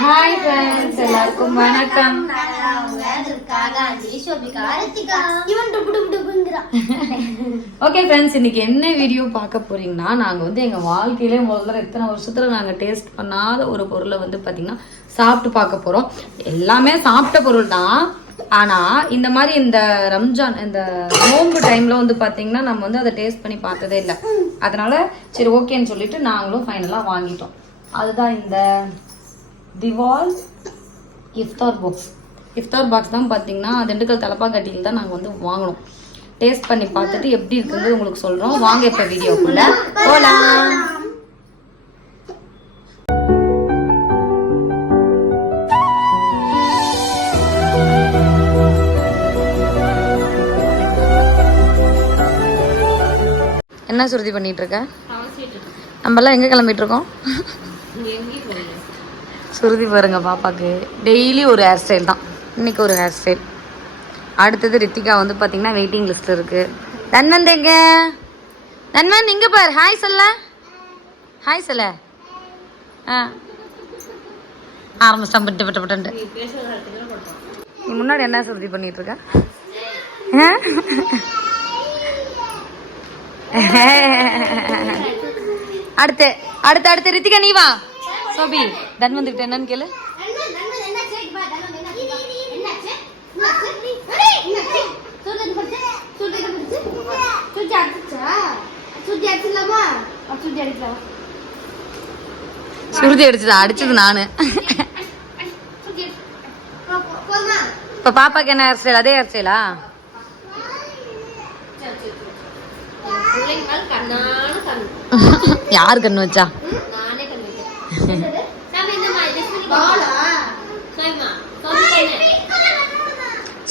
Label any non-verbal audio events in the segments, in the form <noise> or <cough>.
Hi friends எல்லாருக்கும் வணக்கம். Okay friends இன்னைக்கு என்ன வீடியோ பார்க்க போறீங்கன்னா நாங்கள் வந்து எங்கள் வாழ்க்கையிலே முதல்ல எத்தனை வருஷத்தில் நாங்கள் டேஸ்ட் பண்ணாத ஒரு பொருளை வந்து பார்த்தீங்கன்னா சாப்பிட்டு பார்க்க போகிறோம் எல்லாமே சாப்பிட்ட பொருள் தான். ஆனால் இந்த மாதிரி இந்த ரம்ஜான் இந்த நோன்பு டைமில் வந்து பார்த்தீங்கன்னா நம்ம வந்து அதை டேஸ்ட் பண்ணி பார்த்ததே இல்லை. அதனால சரி ஓகேன்னு சொல்லிட்டு நாங்களும் ஃபைனலாக வாங்கிட்டோம். அதுதான் இந்த திவால் இஃப்தார் பாக்ஸ் இஃப்தார் பாக்ஸ் தான் பார்த்தீங்கன்னா திண்டுக்கல் தலப்பாக்கட்டியில் தான் நாங்கள் வந்து வாங்கினோம். டேஸ்ட் பண்ணி பார்த்துட்டு எப்படி இருக்குன்னு உங்களுக்கு சொல்கிறோம் வாங்க இப்போ வீடியோக்குள்ள போகலாம் என்ன சுருதி பண்ணிட்டு இருக்க? நம்மலாம் எங்கே கிளம்பிட்டு இருக்கோம்? சுருதி பாருங்க பாப்பாக்கு. டெய்லி ஒரு ஹேர் ஸ்டைல் தான். இன்னைக்கு ஒரு ஹேர் ஸ்டைல் அடுத்தது ரித்திகா வந்து பார்த்திங்கன்னா வெயிட்டிங் லிஸ்ட் இருக்கு. தன்வந்த் எங்க? தன்வந்த் இங்க பார். ஹாய் சொல்ல. ஹாய் சொல்ல. ஆ. ஆரம்பிச்சிட்டான் பட்டு பட்டு பட்டு நீ முன்னாடி என்ன சுருதி பண்ணிட்டு இருக்க? <laughs> அடுத்து அடுத்து அடுத்து ரித்திகா நீ வா. சோபி தன்வந்த் கிட்ட என்னன்னு கேளு. சுருதி அடிச்சதா? அடிச்சது நானு. இப்ப பாப்பாக்கு என்ன ஹேர் ஸ்டைல் அதே ஹேர் ஸ்டைலா யார் கண்ணு வச்சா?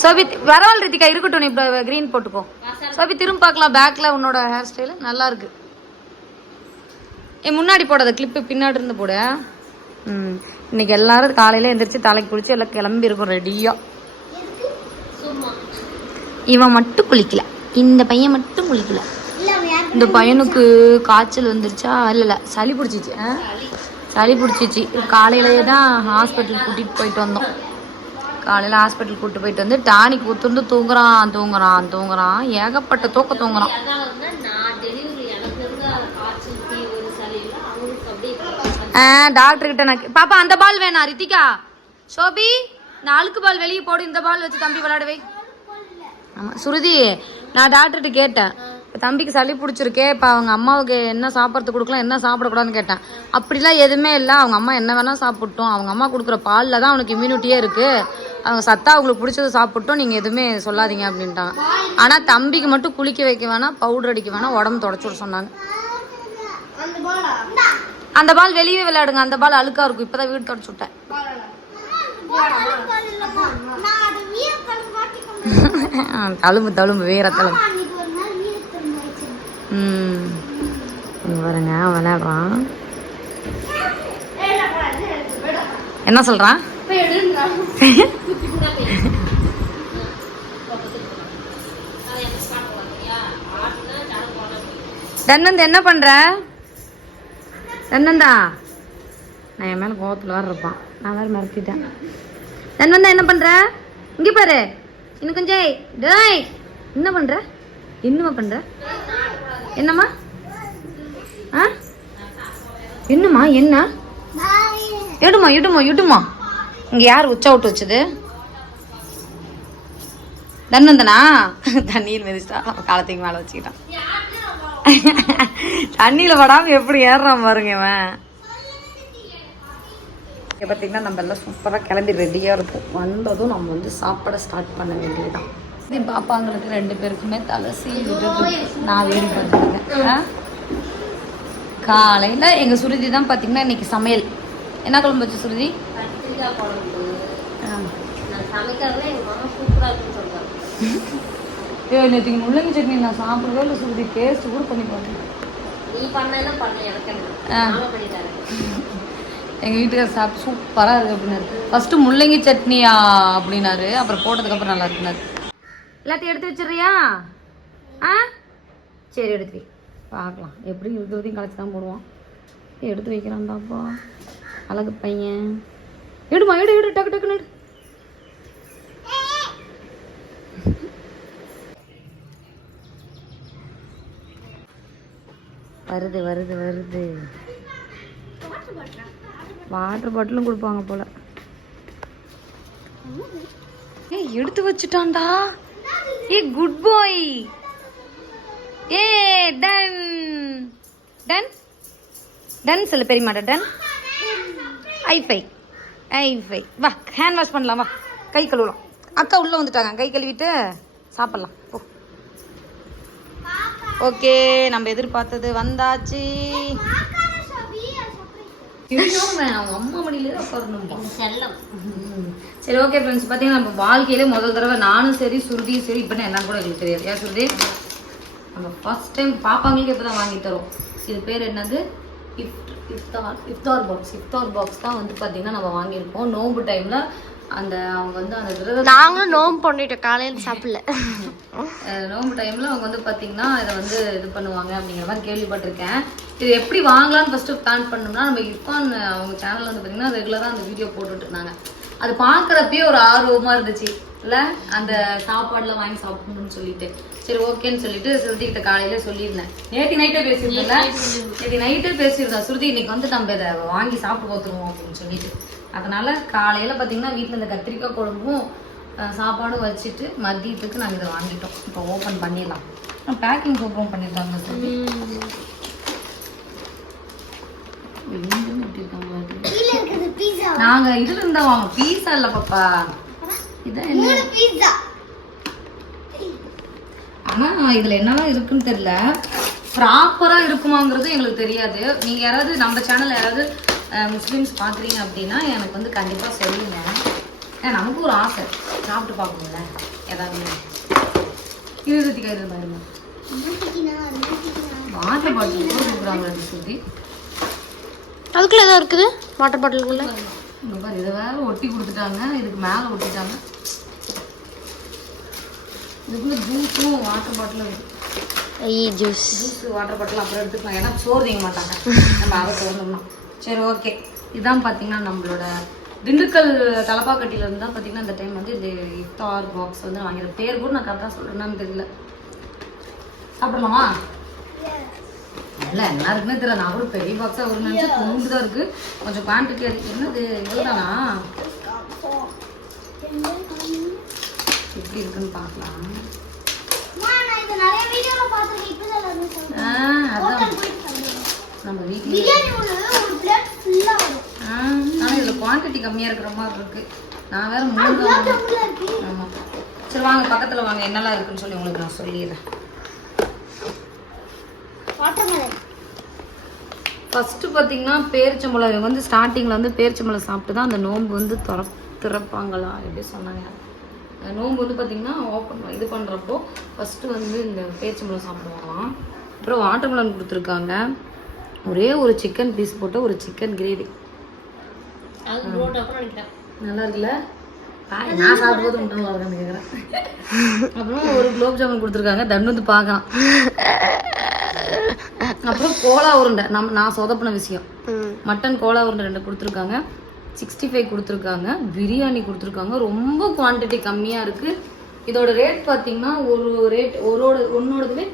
சோபி பரவாயில்ல ரித்திகா இருக்கட்டும் நீ இப்போ க்ரீன் போட்டுக்கோ. சோபி திரும்ப பார்க்கலாம் பேக்ல உன்னோட ஹேர் ஸ்டைல் நல்லா இருக்கு. ஏ முன்னாடி போடாத கிளிப்பு பின்னாடி இருந்து போடு. ம் இன்னைக்கு எல்லாரும் காலையில எந்திரிச்சு தலைக்கு குளிச்சு எல்லாம் கிளம்பி இருக்கும் ரெடியா இவன் மட்டும் குளிக்கல. இந்த பையன் மட்டும் குளிக்கல. இந்த பையனுக்கு காய்ச்சல் வந்துருச்சா? இல்ல இல்ல சளி பிடிச்சிச்சு? சளி பிடிச்சிச்சு. காலையிலேயே தான் ஹாஸ்பிட்டல் கூட்டிகிட்டு போயிட்டு வந்தோம். காலையில் ஹாஸ்பிட்டல் கூப்பிட்டு போயிட்டு வந்து டானிக் ஊத்துருந்து தூங்குறான் தூங்குறான் தூங்குறான். ஏகப்பட்ட தூக்க தூங்குறான். ஆ டாக்டர் கிட்ட நான் பாப்பா அந்த பால் வேணாம் ரித்திகா. சோபி நான் பால் வெளியே போடு இந்த பால் வச்சு தம்பி விளையாடுவே ஆமாம் சுருதி நான் டாக்டர்கிட்ட கேட்டேன். தம்பிக்கு சளி பிடிச்சிருக்கே இப்போ அவங்க அம்மாவுக்கு என்ன சாப்பிட்றது கொடுக்கலாம் என்ன சாப்பிடக்கூடாதுன்னு கேட்டேன். அப்படிலாம் எதுவுமே இல்லை. அவங்க அம்மா என்ன வேணா சாப்பிட்டோம். அவங்க அம்மா கொடுக்குற பாலில் தான் அவனுக்கு இம்யூனிட்டியே இருக்கு. அவங்க சத்தா அவங்களுக்கு பிடிச்சது சாப்பிட்டோம். நீங்கள் எதுவுமே சொல்லாதீங்க அப்படின்ட்டாங்க ஆனால் தம்பிக்கு மட்டும் குளிக்க வைக்க வேணாம் பவுடர் அடிக்க வேணாம் உடம்பு தொடச்சு விட சொன்னாங்க. அந்த பால் வெளியே விளையாடுங்க. அந்த பால் அழுக்கா இருக்கும். இப்பதான் வீடு தொடச்சு விட்டேன். <laughs> தழும்பு தழும்பு வேற தழும்பு. பாருங்க அவன் விளையாடுறான். என்ன சொல்றான்? தன்னந்த் என்ன பண்ற? தன்னந்தா? நான் என் மேல கோவத்துல வேற இருப்பான். நான் வேற மறத்திட்டேன் தன்னந்தா என்ன பண்ற? இங்க பாரு. இன்னும் கொஞ்சம் டேய். என்ன பண்ற? என்னமா பண்ற? என்னம்மா? ஆ? என்னம்மா என்ன? எடுமா இடுமா எடுமா இங்கே யார் உச்சா விட்டு வச்சது? தன்னந்தனா தண்ணியில் மிதிச்சிட்டா. காலத்துக்கு மேலே வச்சுக்கிட்டான். தண்ணியில் படாமல் எப்படி ஏறுறான் பாருங்க இவன். இங்க பார்த்தீங்கன்னா நம்ம எல்லாம் சூப்பராக கிளம்பி ரெடியாக இருப்போம். வந்ததும் நம்ம வந்து சாப்பிட ஸ்டார்ட் பண்ண வேண்டியதுதான். இது பாப்பாங்களுக்கு ரெண்டு பேருக்குமே தலை சீவிட்டு நான் வேடி பார்த்துருக்கேன் காலையில் எங்கள் சுருதி தான் பார்த்தீங்கன்னா இன்னைக்கு சமையல். என்ன குழம்பு வச்சு சுருதி. ஏய் நேற்றுக்கு முள்ளங்கி சட்னி நான் சாப்பிடவே இல்லை சுருதி. டேஸ்ட் கூட பண்ணி பார்த்தேன். எங்கள் வீட்டுக்கார சாப்பிட்டு சூப்பராக இருக்கு அப்படின்னாரு. ஃபஸ்ட்டு முள்ளங்கி சட்னியா அப்படின்னாரு. அப்புறம் போட்டதுக்கப்புறம் நல்லா இருக்குனாரு எல்லாத்தையும் எடுத்து வச்சிடுறியா? ஆ? சரி எடுத்து வை. பார்க்கலாம். எப்படி இருக்கிறதையும் கலைச்சி தான் போடுவோம் எடுத்து வைக்கிறான்டாப்பா. அழகு பையன். எடுமா எடு எடு டக்கு டக்குன்னு எடு. வருது வருது வருது. வாட்டர் பாட்டிலும் கொடுப்பாங்க போல. ஏ எடுத்து வச்சுட்டான்டா. ஏ குட் பாய் ஏ டன் டன் டன் சொல்லு பெரியமாடா டன் ஐஃபை ஐஃபை வா ஹேண்ட் வாஷ் பண்ணலாம் வா. கை கழுவலாம். அக்கா உள்ளே வந்துட்டாங்க. கை கழுவிட்டு சாப்பிட்லாம். போ. ஓகே நம்ம எதிர்பார்த்தது வந்தாச்சு. அவங்க அம்மா மடியிலே உட்காரணும் செல்லம். சரி ஓகே ஃப்ரெண்ட்ஸ் பார்த்தீங்கன்னா நம்ம வாழ்க்கையிலே முதல் தடவை நானும் சரி சுருதியும் சரி இப்போ என்ன கூட எங்களுக்கு தெரியாது. ஏன் சுருதி? நம்ம ஃபர்ஸ்ட் டைம் பாப்பாங்களுக்கு இப்போ தான் வாங்கி தரோம். இது பேர் என்னது? இஃப்ட் இஃப்தார் இஃப்தார் பாக்ஸ் இஃப்தார் பாக்ஸ் தான் வந்து பார்த்தீங்கன்னா நம்ம வாங்கியிருக்கோம். நோம்பு டைமில் அந்த அவங்க வந்து அந்த விரதம் நாங்களும் நோம்பு பண்ணிட்டோம். காலையில சாப்பிடல. <laughs> நோம்பு டைமில் அவங்க வந்து பார்த்தீங்கன்னா இதை வந்து இது பண்ணுவாங்க அப்படிங்கிற மாதிரி கேள்விப்பட்டிருக்கேன். இது எப்படி வாங்கலாம்னு ஃபஸ்ட்டு பிளான் பண்ணோம்னா நம்ம இர்ஃபான் அவங்க சேனலில் வந்து பார்த்தீங்கன்னா ரெகுலராக அந்த வீடியோ போட்டுட்டு இருந்தாங்க. அது பார்க்குறப்பயே ஒரு ஆர்வமாக இருந்துச்சு. இல்லை அந்த சாப்பாடுலாம் வாங்கி சாப்பிடணும்னு சொல்லிட்டு. சரி ஓகேன்னு சொல்லிட்டு ஸ்ருதிகிட்ட காலையில சொல்லியிருந்தேன். நேற்று நைட்டே பேசியிருந்தேன்ல? நேற்று நைட்டே பேசியிருந்தேன். ஸ்ருதி இன்னைக்கு வந்து நம்ம இதை வாங்கி சாப்பிட்டு பார்த்துருவோம் அப்படின்னு சொல்லிட்டு. அதனால காலையில பார்த்தீங்கன்னா வீட்டில் இந்த கத்திரிக்காய் குழம்பும் சாப்பாடும் வச்சுட்டு மதியத்துக்கு நாங்கள் இதை வாங்கிட்டோம். இப்போ ஓப்பன் பண்ணிடலாம். பேக்கிங் சூப்பரும் பண்ணிட்டாங்க ஸ்ருதி எங்கேருந்து ஒட்டியிருக்காங்க அது? கீழே இருக்குது பீஸா நாங்க இதுல இருந்தா வாங்க. பீஸா இல்ல பாப்பா. இதான் என்ன? பீஸா ஆனா இதுல என்னலாம் இருக்குன்னு தெரியல. ப்ராப்பரா இருக்குமாங்கிறது எங்களுக்கு தெரியாது. நீங்க யாராவது நம்ம சேனல் யாராவது முஸ்லிம்ஸ் பாக்குறீங்க அப்படின்னா எனக்கு வந்து கண்டிப்பா சொல்லுங்க. ஏன்னா நமக்கு ஒரு ஆசை. சாப்பிட்டு பார்க்கணும்ல ஏதாவது. இருபத்தி கைது பாருங்க. வாட்டர் பாட்டில் கூட கொடுக்குறாங்க சுத்தி. அதுக்குள்ள ஏதோ இருக்குது? வாட்டர் பாட்டிலுக்குள்ள இங்க பாரு இதை வேற ஒட்டி கொடுத்துட்டாங்க. இதுக்கு மேல ஒட்டிட்டாங்க. இதுக்குள்ள ஜூஸும் வாட்டர் பாட்டிலும் இருக்கு. ஐ ஜூஸ் ஜூஸ் வாட்டர் பாட்டில் அப்புறம் எடுத்துக்கலாம். ஏன்னா சோறு தீங்க மாட்டாங்க. நம்ம அதை திறந்தோம்னா சரி ஓகே இதான் பார்த்தீங்கன்னா நம்மளோட திண்டுக்கல் தலப்பாக்கட்டியில இருந்து தான் பார்த்தீங்கன்னா இந்த டைம் வந்து இது இஃப்தார் பாக்ஸ் வந்து வாங்கிடுறேன் பேர் கூட நான் கரெக்டாக சொல்கிறேன்னு தெரியல. சாப்பிடலாமா? இல்லை என்ன இருக்குன்னே தெரியல. நான் கூட பெரிய பாக்ஸாக ஒரு நிமிஷம் குண்டு தான் இருக்குது கொஞ்சம் குவான்டிட்டி இருக்கு என்னது இவ்வளோதானா எப்படி இருக்குன்னு பார்க்கலாம். நம்ம வீட்டில் ஆனால் இதில் குவான்டிட்டி கம்மியாக இருக்கிற மாதிரி இருக்கு. நான் வேற மூணு ஆமாம் சரி வாங்க பக்கத்தில் வாங்க. என்னெல்லாம் இருக்குன்னு சொல்லி உங்களுக்கு நான் சொல்லிடுறேன். ஃபஸ்ட்டு பார்த்தீங்கன்னா பேரிச்சம்பழம் இவங்க வந்து ஸ்டார்டிங்கில் வந்து பேரிச்சம்பழம் சாப்பிட்டு தான் அந்த நோன்பு வந்து திற திறப்பாங்களா? எப்படி சொன்னாங்க? அந்த நோன்பு வந்து பார்த்தீங்கன்னா ஓப்பன் இது பண்ணுறப்போ ஃபஸ்ட்டு வந்து இந்த பேரிச்சம்பழம் சாப்பிடுவாங்களாம். அப்புறம் வாட்டர்மெலன் கொடுத்துருக்காங்க. ஒரே ஒரு சிக்கன் பீஸ் போட்டு ஒரு சிக்கன் கிரேவி நல்லா இருக்குல்ல? நான் சாப்பிடும்போது கேட்குறேன் <laughs> அப்புறம் ஒரு குலோப் ஜாமுன் கொடுத்துருக்காங்க. தன் வந்து பார்க்கலாம் அப்புறம் கோலா உருண்டை. நம்ம நான் சொதப்பின விஷயம். மட்டன் கோலா உருண்டை ரெண்டு கொடுத்துருக்காங்க. சிக்ஸ்டி ஃபைவ் கொடுத்துருக்காங்க. பிரியாணி கொடுத்துருக்காங்க. ரொம்ப குவான்டிட்டி கம்மியாக இருக்குது இதோட ரேட் பார்த்தீங்கன்னா ஒரு ரேட் ஒரோட ஒன்னோடதுவே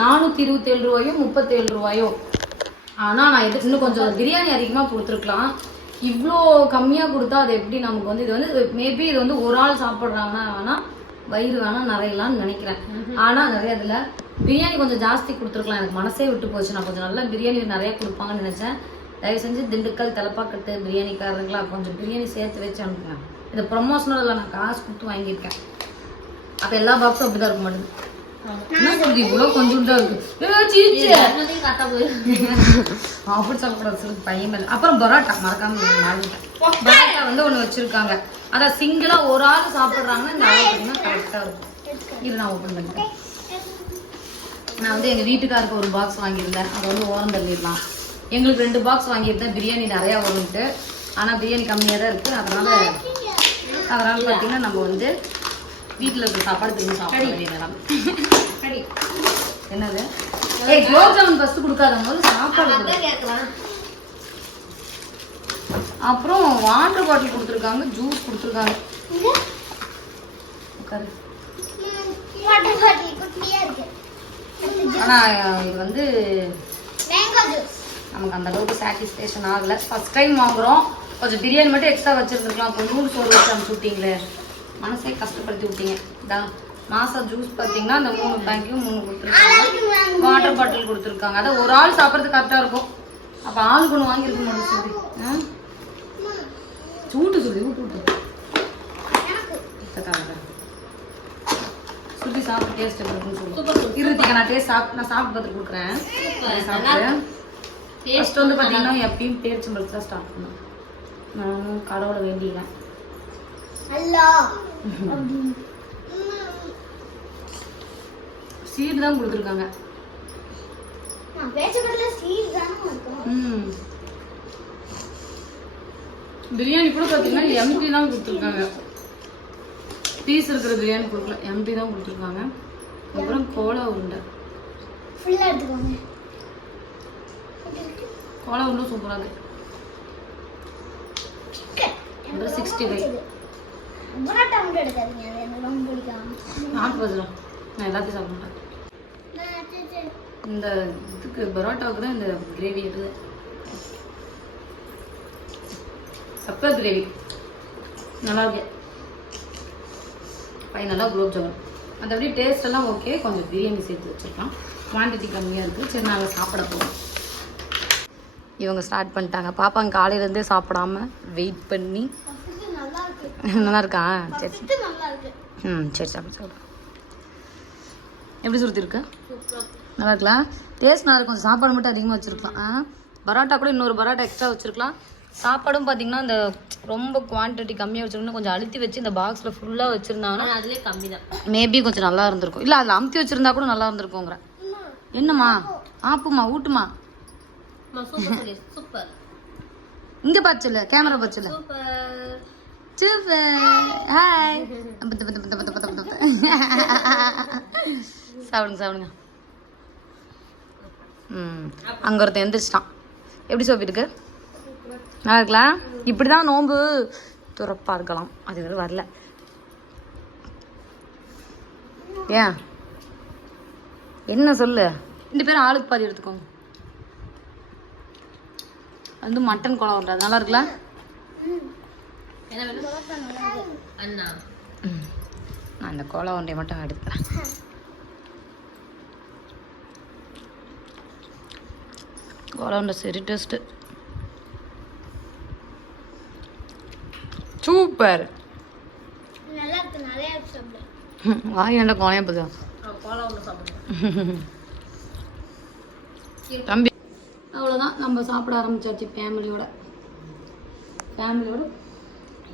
நானூற்றி இருபத்தேழு ரூபாயோ முப்பத்தேழு ரூபாயோ. ஆனால் நான் இது இன்னும் கொஞ்சம் பிரியாணி அதிகமாக கொடுத்துருக்கலாம். இவ்வளோ கம்மியாக கொடுத்தா அது எப்படி நமக்கு வந்து இது வந்து மேபி இது வந்து ஒரு ஆள் சாப்பிட்றாங்கன்னா வேணா வயிறு வேணா நிறையலாம்னு நினைக்கிறேன். ஆனால் நிறைய இதில் பிரியாணி கொஞ்சம் ஜாஸ்தி கொடுத்துருக்கலாம். எனக்கு மனசே விட்டு போச்சு. நான் கொஞ்சம் நல்லா பிரியாணி நிறைய கொடுப்பாங்கன்னு நினச்சேன். தயவு செஞ்சு திண்டுக்கல் தலப்பாக்கட்டு பிரியாணிக்காரங்களா கொஞ்சம் பிரியாணி சேர்த்து வச்சு அனுப்புங்க. இந்த ப்ரொமோஷனல் நான் காசு கொடுத்து வாங்கியிருக்கேன். அப்போ எல்லா பாக்ஸும் அப்படி தான் இருக்க. மாட்டேங்குது இவ்வளோ கொஞ்சம் தான் இருக்கு. அப்படி சொல்லு பையன் அப்புறம் பரோட்டா. மறக்காம பரோட்டா வந்து ஒன்று வச்சிருக்காங்க. அதான் சிங்கிளா ஒரு ஆள் சாப்பிட்றாங்கன்னா இந்த பார்த்தீங்கன்னா கரெக்டாக இருக்கும். இது நான் ஓப்பன் பண்ணிட்டேன் நான் வந்து எங்கள் வீட்டுக்காருக்கு ஒரு பாக்ஸ் வாங்கியிருந்தேன். அதை வந்து ஓரம் தள்ளிடலாம். எங்களுக்கு ரெண்டு பாக்ஸ் வாங்கியிருந்தேன். பிரியாணி நிறையா வரும்ட்டு. ஆனால் பிரியாணி கம்மியாக தான் இருக்குது அதனால அதனால பார்த்தீங்கன்னா நம்ம வந்து வீட்டில் இருக்க சாப்பாடு திரும்பி சாப்பிட வேண்டிய நிலைமை என்னது? ஏய் குலோப் ஜாமுன் ஃபஸ்ட்டு கொடுக்காத போது சாப்பாடு. அப்புறம் வாட்டர் பாட்டில் கொடுத்துருக்காங்க. ஜூஸ் கொடுத்துருக்காங்க. உட்காரு. வாட்டர் பாட்டில் குட்டியா இருக்கு. ஆனால் இது வந்து நமக்கு அந்த அளவுக்கு சாட்டிஸ்ஃபேக்ஷன் ஆகலை. ஃபர்ஸ்ட் டைம் வாங்குறோம். கொஞ்சம் பிரியாணி மட்டும் எக்ஸ்ட்ரா வச்சிருந்துருக்கலாம். கொஞ்சம் சோறு வச்சு அனுப்பிச்சு விட்டீங்களே. மனசே கஷ்டப்படுத்தி விட்டீங்க. இதான் மாசம் ஜூஸ் பார்த்தீங்கன்னா அந்த மூணு பேக்கையும் மூணு கொடுத்துருக்காங்க. வாட்டர் பாட்டில் கொடுத்துருக்காங்க. அதான் ஒரு ஆள் சாப்பிட்றது கரெக்டாக இருக்கும். அப்போ ஆளுக்கு ஒன்று வாங்கியிருக்க மாட்டோம் சொல்லி ஆ? சூட்டு சொல்லி விட்டு விட்டு சுத்தி சாப்பிட்டு டேஸ்ட் எப்படி இருக்குன்னு சொல்லு இருபத்திக்க நான் டேஸ்ட் சாப்பிட்டு நான் சாப்பிட்டு. பார்த்து கொடுக்குறேன் ஃபர்ஸ்ட் வந்து பார்த்தீங்கன்னா எப்பயும் பேரிச்சம்பழத்துல தான் ஸ்டார்ட் பண்ணேன் நான் கடவுளை வேண்டிக்கிறேன் சீடு தான் கொடுத்துருக்காங்க. நான் பேச்சக்கடல சீட் தானே இருக்கும் ம். பிரியாணி கூட பார்த்தீங்கன்னா எம்டி தான் கொடுத்துருக்காங்க. பீஸ் இருக்கிற பிரியாணி கொடுக்கல. எம்டி தான் கொடுத்துருக்காங்க. அப்புறம் கோலா உருண்டை. எடுத்துக்கோங்க. கோலா உருண்டை சூப்பராக இருக்கு. அப்புறம் சிக்ஸ்டி ஃபைவ் பரோட்டா மட்டும் எடுக்காதீங்க. அது எனக்கு ரொம்ப பிடிக்கும். நாட்டு பஜ்ரம் நான் எல்லாத்தையும் சாப்பிட மாட்டேன். இந்த இதுக்கு பரோட்டாவுக்கு தான் இந்த கிரேவி இருக்குது பெப்பர் கிரேவி நல்லா இருக்கு. ஃபைனலாக குலோப் ஜாமுன். மற்றபடி டேஸ்ட் எல்லாம் ஓகே கொஞ்சம் பிரியாணி சேர்த்து வச்சுருக்கலாம் குவான்டிட்டி கம்மியாக இருக்குது சரி நாங்கள் சாப்பிட போகிறோம் இவங்க ஸ்டார்ட் பண்ணிட்டாங்க. பாப்பாங்க காலையிலேருந்தே சாப்பிடாம வெயிட் பண்ணி. நல்லா இருக்கு? சரி ம் சரி சாப்பிடு சாப்பிடு. எப்படி சுருத்தி இருக்கு? நல்லா இருக்கலாம் டேஸ்ட் நல்லா இருக்கும். கொஞ்சம் சாப்பாடு மட்டும் அதிகமாக வச்சுருக்கலாம். ஆ? பரோட்டா கூட இன்னொரு பரோட்டா எக்ஸ்ட்ரா வச்சுருக்கலாம். சாப்பாடும் பார்த்தீங்கன்னா இந்த ரொம்ப குவான்டிட்டி கம்மியாக வச்சுருக்கணும். கொஞ்சம் அழுத்தி வச்சு இந்த பாக்ஸில் ஃபுல்லாக வச்சுருந்தாங்கன்னா அதுலயே கம்மி தான் மேபி கொஞ்சம் நல்லா இருந்திருக்கும். இல்லை அதில் அமுத்தி வச்சுருந்தா கூட நல்லா இருந்திருக்குங்கிறேன் என்னம்மா? ஆப்புமா ஊட்டுமா சூப்பர் இங்கே பார்த்து கேமரா பார்த்து சூப்பர் ஹாய் பத்து பத்து பத்து பத்து பத்து பத்து சாப்பிடுங்க சாப்பிடுங்க. ம் அங்கே ஒருத்தன் எந்திரிச்சிட்டான். எப்படி சோப்பி இருக்கு நல்லா இருக்கலாம் இப்படி தான் நோம்பு துறப்பா இருக்கலாம். அது வேறு வரல. ஏன்? என்ன சொல்லு? ரெண்டு பேரும் ஆளுக்கு பாதி எடுத்துக்கோங்க. வந்து மட்டன் குழம்பு பண்ணுறது நல்லா இருக்குல்ல. நான் அந்த கோலா உருண்டையை மட்டும் எடுத்தேன் கோலா உருண்டை சரி டேஸ்ட்டு. சூப்பர் நல்லா <laughs> வாய் வேண்டாம் கோலையா சாப்பிடுவேன் தம்பி. அவ்வளோதான் நம்ம சாப்பிட ஆரம்பிச்சாச்சு ஃபேமிலியோட ஃபேமிலியோட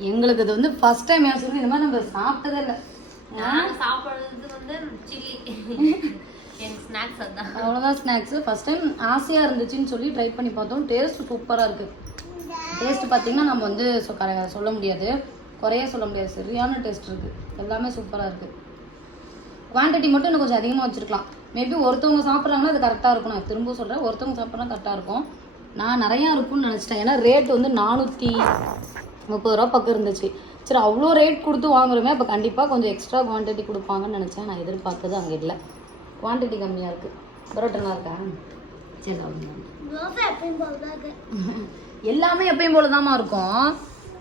எங்களுக்கு இது வந்து ஃபர்ஸ்ட் டைம் யோசிச்சு இந்த மாதிரி நம்ம சாப்பிட்டதே இல்லை. நான் சாப்பிடுறது வந்து சில்லி என் ஸ்நாக்ஸ் அதான். அவ்வளோதான் ஸ்நாக்ஸு ஃபஸ்ட் டைம் ஆசையாக இருந்துச்சுன்னு சொல்லி ட்ரை பண்ணி பார்த்தோம். டேஸ்ட் சூப்பராக இருக்குது டேஸ்ட் பார்த்தீங்கன்னா நம்ம வந்து சொல்ல முடியாது. குறைய சொல்ல முடியாது. சரியான டேஸ்ட் இருக்குது எல்லாமே சூப்பராக இருக்குது குவான்டிட்டி மட்டும் இன்னும் கொஞ்சம் அதிகமாக வச்சுருக்கலாம். மேபி ஒருத்தவங்க சாப்பிட்றாங்கன்னா அது கரெக்டாக இருக்கும். நான் திரும்ப சொல்கிறேன் ஒருத்தவங்க சாப்பிட்றா கரெக்டாக இருக்கும். நான் நிறையா இருக்கும்னு நினச்சிட்டேன். ஏன்னா ரேட் வந்து நானூற்றி முப்பது ரூபா பக்கம் இருந்துச்சு. சரி அவ்வளோ ரேட் கொடுத்து வாங்குறோமே அப்போ கண்டிப்பாக கொஞ்சம் எக்ஸ்ட்ரா குவான்டிட்டி கொடுப்பாங்கன்னு நினச்சேன். நான் எதிர்பார்த்தது அங்கே இல்லை. குவான்டிட்டி கம்மியாக இருக்குது பரோட்டா இருக்கா? சரி எப்பயும் போல <laughs> எல்லாமே எப்பயும் போல இருக்கும்.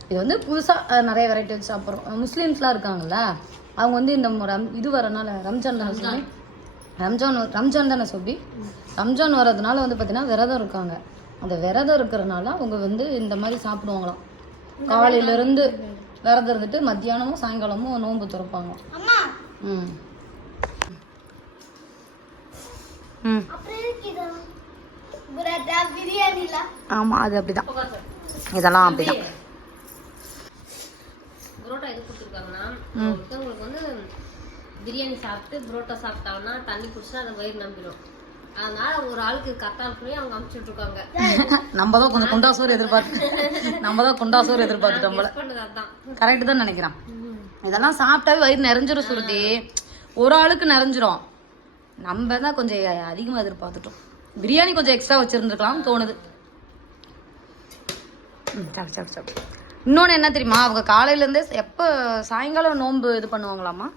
இது வந்து புதுசாக நிறைய வெரைட்டி வச்சு சாப்பிட்றோம் முஸ்லீம்ஸ்லாம் இருக்காங்கல்ல அவங்க வந்து இந்த ரம் இது வரனால ரம்ஜான் தானே சொல்லி? ரம்ஜான் ரம்ஜான் தானே சொல்லி? ரம்ஜான் வர்றதுனால வந்து பார்த்தீங்கன்னா விரதம் இருக்காங்க. அந்த விரதம் இருக்கிறனால அவங்க வந்து இந்த மாதிரி சாப்பிடுவாங்களாம். காலையிலேருந்து விரதம் இருந்துட்டு மத்தியானமும் சாயங்காலமும் நோன்பு திறப்பாங்க. அம்மா! ம். ஆமாம் அது அப்படிதான். இதெல்லாம் அப்படிதான். புரோட்டா எது கொடுத்துருக்காங்கன்னா ஒருத்தவங்களுக்கு வந்து பிரியாணி சாப்பிட்டு புரோட்டா சாப்பிட்டாங்கன்னா தண்ணி குடிச்சா அது வயிறு நம்பிடும் அதனால ஒரு ஆளுக்கு கரெக்டாக சொல்லி அவங்க அமுச்சுட்டு இருக்காங்க <laughs> நம்ம தான் கொஞ்சம் குண்டாசோறு எதிர்பார்த்து <laughs> நம்ம தான் குண்டாசோறு எதிர்பார்த்துட்டோம் போல. Guess பண்ணது அதான். கரெக்ட் தான் நினைக்கிறேன். இதெல்லாம் சாப்பிட்டாவே வயிறு நிறைஞ்சிரும் சுருதி ஒரு ஆளுக்கு நிறைஞ்சிரும். நம்ம தான் கொஞ்சம் அதிகமாக எதிர்பார்த்துட்டோம். பிரியாணி கொஞ்சம் எக்ஸ்ட்ரா வச்சிருந்துருக்கலாம் தோணுது. ம் சாப்பிடு சாப்பிடு சாப்பிடு. இன்னொன்று என்ன தெரியுமா? அவங்க காலையிலேருந்தே எப்போ சாயங்காலம் நோன்பு இது பண்ணுவாங்களாமா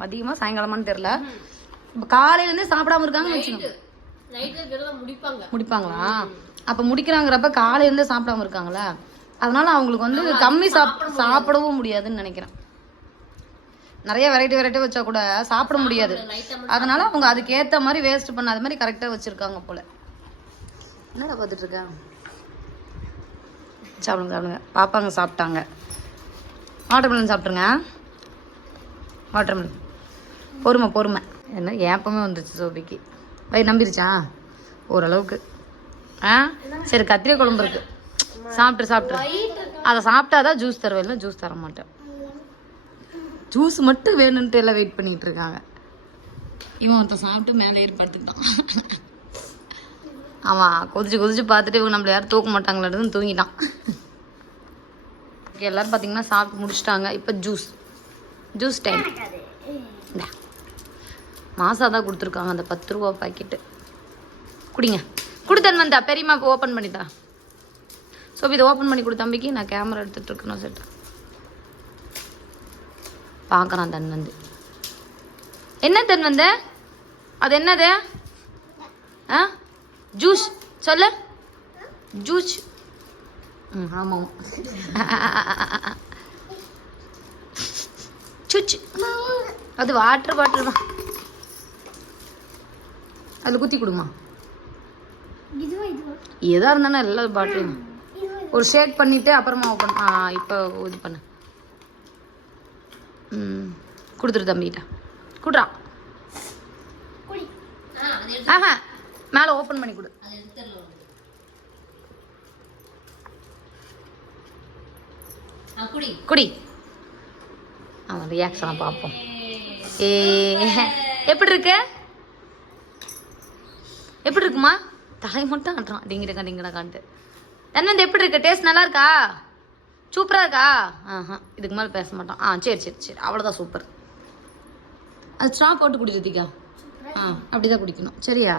மதியமாக சாயங்காலமான்னு தெரில இப்போ காலையிலேருந்தே சாப்பிடாம இருக்காங்கன்னு வச்சுக்கோங்க முடிப்பாங்களா? அப்போ முடிக்கிறாங்கிறப்ப காலையிலேருந்தே சாப்பிடாம இருக்காங்களா அதனால அவங்களுக்கு வந்து கம்மி சாப் சாப்பிடவும் முடியாதுன்னு நினைக்கிறேன். நிறைய வெரைட்டி வெரைட்டி வச்சா கூட சாப்பிட முடியாது. அதனால அவங்க அதுக்கு ஏத்த மாதிரி வேஸ்ட் பண்ணாத மாதிரி கரெக்டா வச்சிருக்காங்க போல. என்னடா பார்த்துட்டு இருக்க? சாப்பிடுங்க சாப்பிடுங்க. பாப்பாங்க சாப்பிட்டாங்க. வாட்டர்மெலன் சாப்பிட்ருங்க வாட்டர்மெலன் பொறுமை பொறுமை. என்ன ஏப்பமே வந்துச்சு சோபிக்கு. வயிறு நம்பிருச்சா? ஓரளவுக்கு. ஆ? சரி கத்திரிக்காய் குழம்பு இருக்கு. சாப்பிட்டு சாப்பிட்டு. அதை சாப்பிட்டாதான் ஜூஸ் தருவேன் இல்லை ஜூஸ் தர மாட்டேன். ஜூஸ் மட்டும் வேணும்ன்ட்டு எல்லாம் வெயிட் பண்ணிட்டு இருக்காங்க. இவன் ஒருத்தன் சாப்பிட்டு மேலே ஏறி படுத்துக்கிட்டான். ஆமாம் கொதிச்சு கொதிச்சு பார்த்துட்டு இவங்க நம்மள யாரும் தூக்க மாட்டாங்களான்னு தூங்கிட்டான். ஓகே எல்லாரும் பார்த்தீங்கன்னா சாப்பிட்டு முடிச்சிட்டாங்க. இப்போ ஜூஸ் ஜூஸ் டைம் இந்தா. மாசா தான் கொடுத்துருக்காங்க அந்த பத்து ரூபா பாக்கெட்டு குடிங்க. கொடுத்தன் வந்தா. பெரியம்மா இப்போ ஓப்பன் பண்ணி ஸோ இதை ஓப்பன் பண்ணி கொடு தம்பிக்கு. நான் கேமரா எடுத்துகிட்டு இருக்கணும் செட் பார்க்குறான் தன் வந்து என்ன தன் வந்த அது என்னது? ஆ? ஜூஸ் சொல்லு. ஜூஸ் ம் ஆமாம். சுச்சு. அது வாட்டர் பாட்டில் தான் அது குத்தி கொடுமா. எதா இருந்தாலும் எல்லா பாட்டிலும் ஒரு ஷேக் பண்ணிட்டு அப்புறமா ஓப்பன் ஆ இப்போ இது பண்ணு. ம் கொடுத்துரு தம்பிகிட்ட. குடுறா. ஆஹா மேலே ஓப்பன் பண்ணி கொடு அது எடுத்துடல ஆ குடி. குடி. அவன் ரியாக்ஷனை பார்ப்போம். ஏ எப்படி இருக்கு? எப்படி இருக்குமா? தலை மட்டும் ஆட்டுறான். டிங்கிடக்கா காண்டு தன்வந்த் எப்படி இருக்கு? டேஸ்ட் நல்லா இருக்கா? சூப்பராக இருக்கா? ஆஹா இதுக்கு மேலே பேச மாட்டான். ஆ சரி சரி சரி. அவ்வளோதான் சூப்பர் அது ஸ்ட்ரா போட்டு குடி ஆ அப்படி தான் குடிக்கணும். சரியா?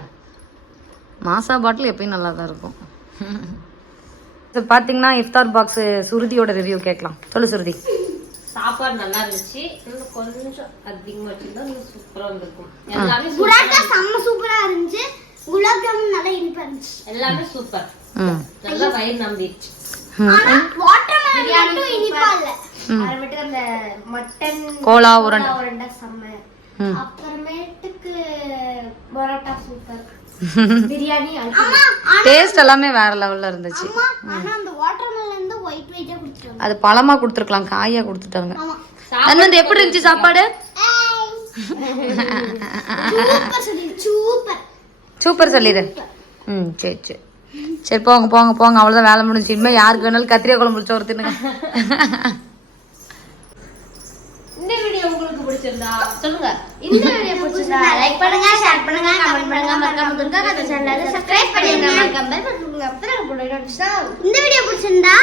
மாசா பாட்டில் எப்பயும் நல்லா தான் இருக்கும். இது <laughs> பார்த்தீங்கன்னா இஃப்தார் பாக்ஸ் சுருதியோட ரிவ்யூ கேட்கலாம். சொல்லு சுருதி. சாப்பாடு நல்லா இருந்துச்சு. இன்னும் கொஞ்சம் அதிகமா வச்சிருந்தா இன்னும் சூப்பரா இருந்திருக்கும் எல்லாமே புராட்டா செம்ம சூப்பரா இருந்துச்சு. குலாப் ஜாமுன் நல்லா இனிப்பா இருந்துச்சு. எல்லாமே சூப்பர். நல்லா வயிறு நம்பிடுச்சு. ஆனா வாட்டர் மட்டும் இனிப்பா இல்ல. அப்புறமேட்டு அந்த மட்டன் கோலா உருண்டை. உருண்டை செம்ம. அப்புறமேட்டுக்கு பரோட்டா சூப்பர். டேஸ்ட் எல்லாமே வேற லெவல்ல இருந்துச்சு. அம்மா ஆனா அந்த வாட்டர் இருந்து ஒயிட் ஒயிட்டா குடிச்சிட்டு அது பழமா கொடுத்துருக்கலாம் காயா கொடுத்துட்டாங்க. அண்ணன் எப்படி இருந்துச்சு சாப்பாடு? சூப்பர் சொல்லி சூப்பர். சூப்பர் சொல்லிடு ம் சரி சரி. சரி போங்க போங்க போங்க. அவ்வளோதான் வேலை முடிஞ்சு இனிமேல் யாருக்கு வேணாலும் கத்திரிக்காய் குழம்பு சோறு தின்னுங்க இந்த வீடியோ உங்களுக்கு பிடிச்சிருந்தா. சொல்லுங்க. இந்த வீடியோ பிடிச்சிருந்தா லைக் பண்ணுங்க ஷேர் பண்ணுங்க கமெண்ட் பண்ணுங்க மறக்காம துர்கா கதை சேனலை சப்ஸ்கிரைப் பண்ணுங்க மறக்காம பெல் பட்டன் அப்புறம் நோட்டிஸ்டா இந்த வீடியோ பிடிச்சிருந்தா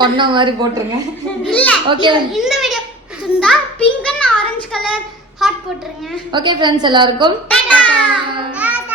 சொன்ன மாதிரி போட்டுருங்க. இல்ல Okay. இந்த வீடியோ பிடிச்சிருந்தா pink and orange colour heart போட்டுருங்க. ஓகே ஃப்ரெண்ட்ஸ் எல்லாருக்கும் டாடா